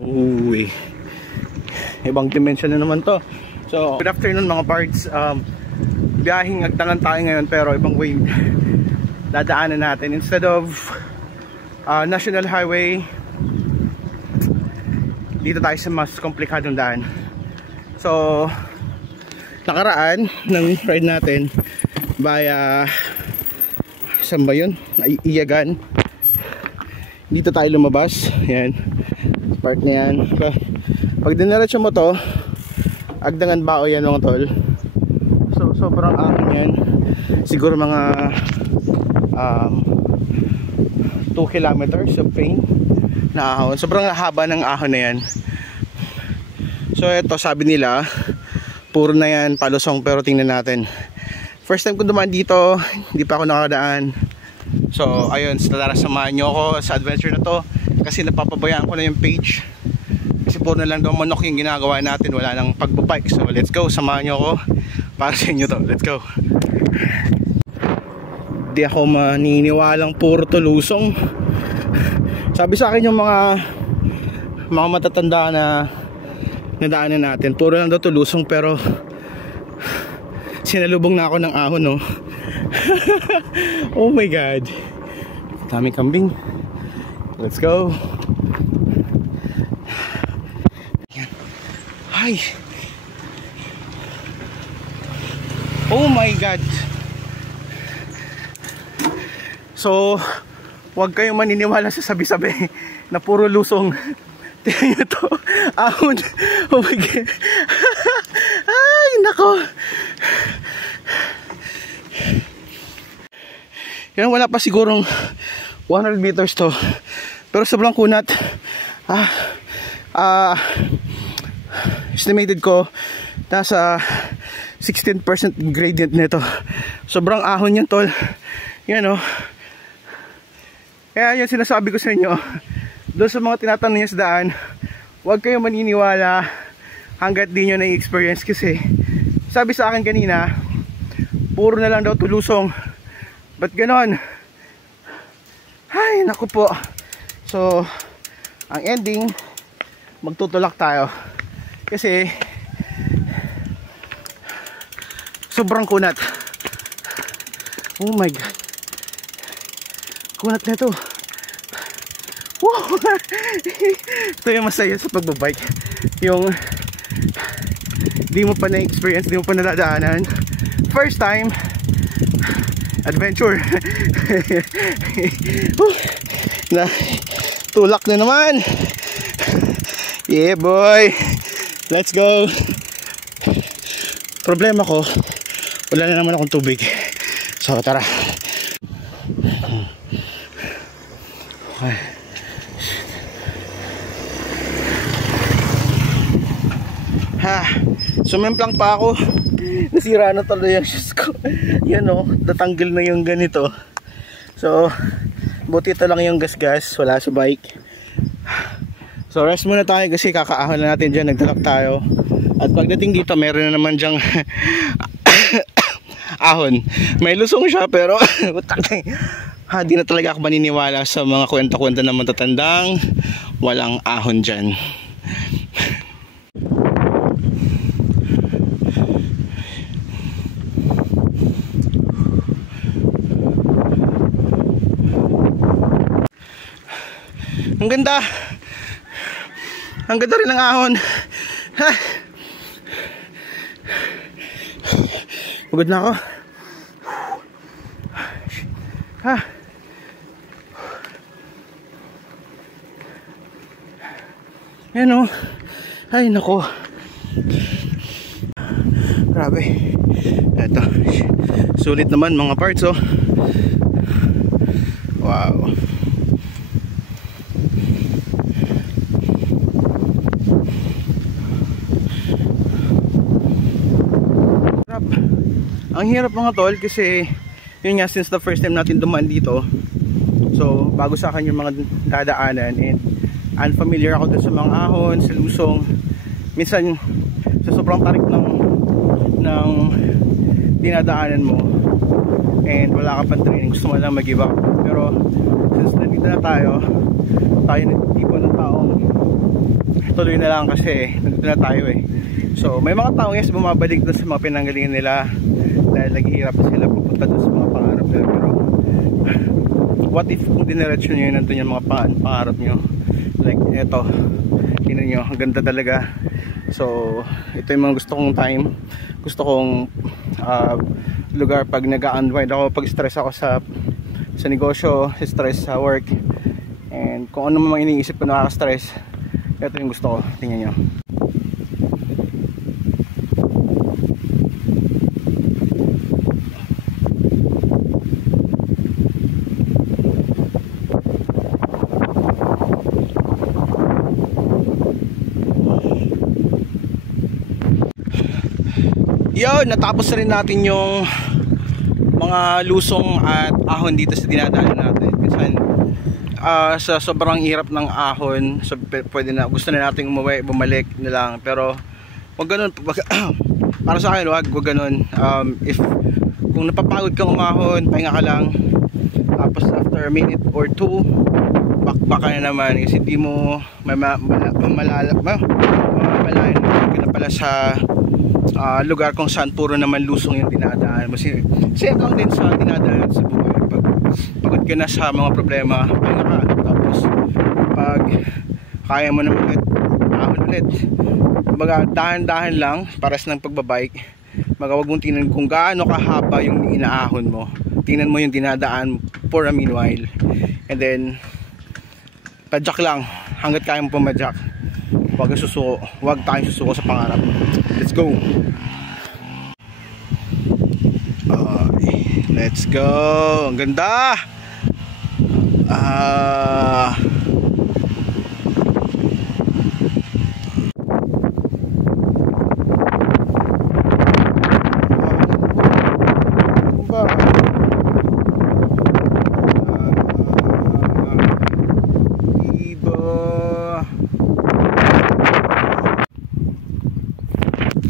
Uy, ibang dimension na naman to. So, good afternoon mga parts. Biyahing Agdangan tayo ngayon pero ibang way dadaanan natin. Instead of National Highway, dito tayo sa mas komplikadong daan. So, nakaraan ng ride natin via saan ba yun? Iyagan. Dito tayo lumabas. Yan, part na yan. Pag dinaretso mo to, Agdangan Bao yan mga tol. So sobrang ahon yan. Siguro mga 2 kilometers of pain na ahon. Sobrang haba ng ahon na yan. So ito, sabi nila puro na yan palusong, pero tingnan natin. First time ko dumaan dito, hindi pa ako nakadaan. So ayun, tara samahan nyo ako sa adventure na to. Kasi napapabayaan ko na yung page. Kasi puro na lang daw manok yung ginagawa natin, wala nang pagbabike. So let's go, samahan nyo ako para sa inyo to. Let's go. Di ako maniniwalang puro to lusong. Sabi sa akin yung mga matatanda na nadaanan natin, puro lang daw to lusong, pero sinalubong na ako ng ahon, no? Oh my god, daming kambing. Let's go. Ay, oh my god. So huwag kayong maniniwala sa sabi-sabi na puro lusong. Tingnan nyo to, ahon. Oh my god. Ay nako. Yan, wala pa sigurong 100 meters to, pero sobrang kunat. Estimated ko nasa 16% gradient nito. Sobrang ahon yan tol. Yan o. Kaya yan sinasabi ko sa inyo, doon sa mga tinatanong niya sa daan, huwag kayong maniniwala hanggat di nyo na-experience. Kasi sabi sa akin kanina, puro na lang daw tulusong. Ba't ganon? Ay naku po. So ang ending, magtutulak tayo kasi sobrang kunat. Oh my god, kunat na ito. Wow. Ito yung masaya sa pagbabike, yung di mo pa na-experience, di mo pa nadadaanan, first time adventure. Na tulak na naman. Yeah boy, let's go. Problema ko, wala na naman akong tubig. So tara. Okay. Sumemplang pa ako. Nasira na tuloy yung shoes ko. Yan o, natanggal na yung ganito. So buti ito lang yung gas-gas, wala sa bike. So rest muna tayo kasi kakaahon na natin dyan, nagdalak tayo. At pagdating dito meron na naman dyang ahon. May lusong siya pero di na talaga ako maniniwala sa mga kwenta-kwenta ng matatandang walang ahon dyan. Ang ganda. Ang ganda rin ng ahon. Pagod na ako. Yan o. Ay nako. Grabe. Ito. Sulit naman mga parts oh. Wow. Ang hirap mga tol kasi yun nga, since the first time natin dumaan dito, so bago sa akin yung mga dadaanan and unfamiliar ako dun sa mga ahon, sa lusong. Minsan sa sobrang tarik ng dinadaanan mo and wala ka pang training, gusto mo lang mag-give up. Pero since nandito na tayo ng tipo ng taong tuloy na lang kasi nandito na tayo eh. So may mga tao yes bumabalik doon sa mga pinanggalingan nila dahil naghihirap sila pupunta doon sa mga pangarap nila. Pero what if kung diniretso nyo yun nandun yung mga pangarap nyo, like eto, tingnan nyo, ang ganda talaga. So ito yung mga gusto kong time, gusto kong lugar pag nag-unwind ako, pag stress ako sa negosyo, stress sa work, and kung ano man iniisip ko nakaka-stress, ito yung gusto ko. Tingnan nyo. Yun, natapos na rin natin yung mga lusong at ahon dito sa dinadaanan natin. Minsan sa sobrang hirap ng ahon, so pwede na, gusto na natin umuwi, bumalik na lang. Pero wag ganun, para sa akin wag ganun. If kung napapagod kang umahon, pahinga ka lang, tapos after a minute or two back ka na naman, kasi hindi mo mamalayan ka na pala sa lugar kung saan puro naman lusong yung dinadaan mo. Kasi lang din sa dinadaan sa buhay. Pag pagod ka na sa mga problema, pahinga ka. Tapos pag kaya mo naman ulit, ahon ulit. Kumbaga dahan-dahan lang, paras ng pagbabike. Huwag mong tingnan kung gaano kahaba yung inaahon mo. Tingnan mo yung dinadaan for a meanwhile. And then padjak lang hanggat kaya mo pumadjak. Huwag tayong susuko sa pangarap. Let's go. Let's go. Ang ganda.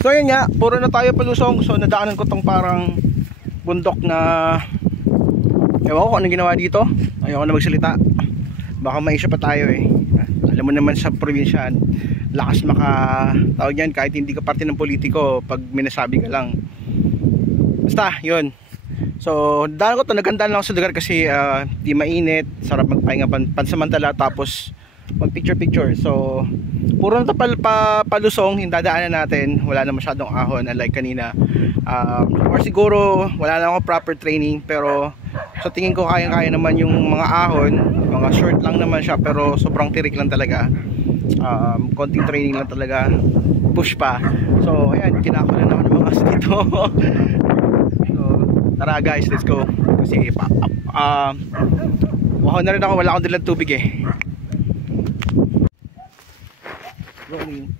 So yun nga, puro na tayo palusong. So nadaanan ko tong parang bundok na ewan ko kung anong ginawa dito. Ayoko na magsalita, baka maisya pa tayo eh. Alam mo naman sa probinsya, lakas tawag yan, kahit hindi ka parte ng politiko, pag minasabi ka lang. Basta yun. So daan ko to, nagandaan lang sa lugar kasi di mainit, sarap magpahinga pansamantala, tapos mag picture. So puro na ito palusong yung dadaanan natin, wala na masyadong ahon unlike kanina. Or siguro wala na akong proper training, pero sa tingin ko kaya naman yung mga ahon. Mga short lang naman siya pero sobrang tirik lang talaga. Konting training lang talaga, push pa. So ayan, kinakulan ako ng mga aso dito. So tara guys, let's go. Kasi wow na rin ako, wala akong dalang tubig eh. Rolling.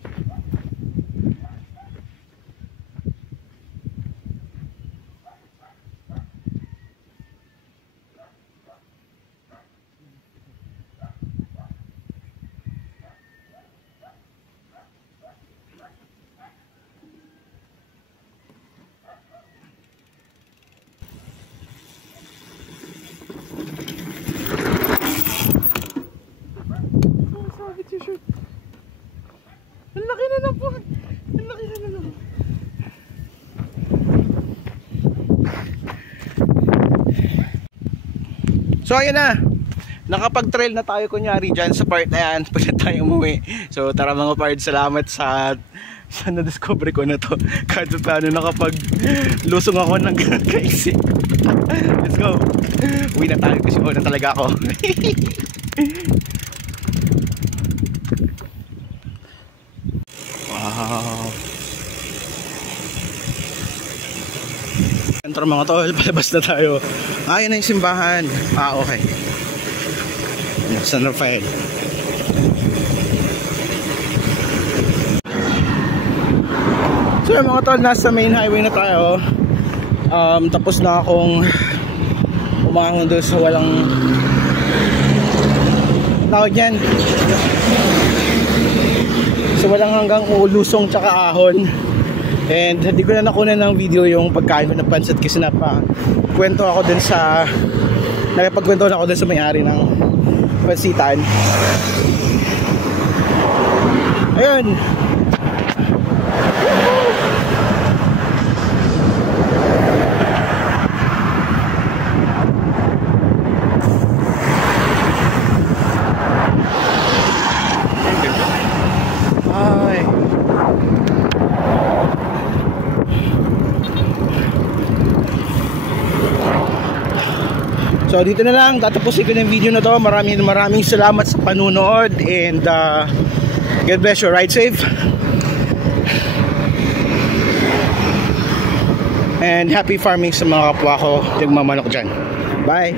T-shirt. Ang laki na lang po. Ang laki na lang. So ayun na, nakapag-trail na tayo kunyari dyan sa part na yan. Pwede tayo umuwi. So tara mga part, salamat sa na-discover ko na to. Kahit paano nakapag-lusong ako ng kaisip. Let's go. Uwi na tayo kasi na talaga ako. Wow. Enter mga tol, palabas na tayo. Yun na yung simbahan. Okay. San Rafael. So yung mga tol, nasa main highway na tayo. Tapos na akong umahon doon sa walang tawag yan, so walang hanggang ulusong tsaka ahon. And hindi ko na nakunan ng video yung pagkain ko ng pancit kasi napagkwento ako dun sa nakipagkwento na ako dun sa may-ari ng pansitan. Ayun, Ayun. Ay. So dito na lang, tatapusin ko na yung video na to. Maraming salamat sa panunood, and God bless you, ride safe, and happy farming sa mga kapwa ko nagmamanok dyan. Bye.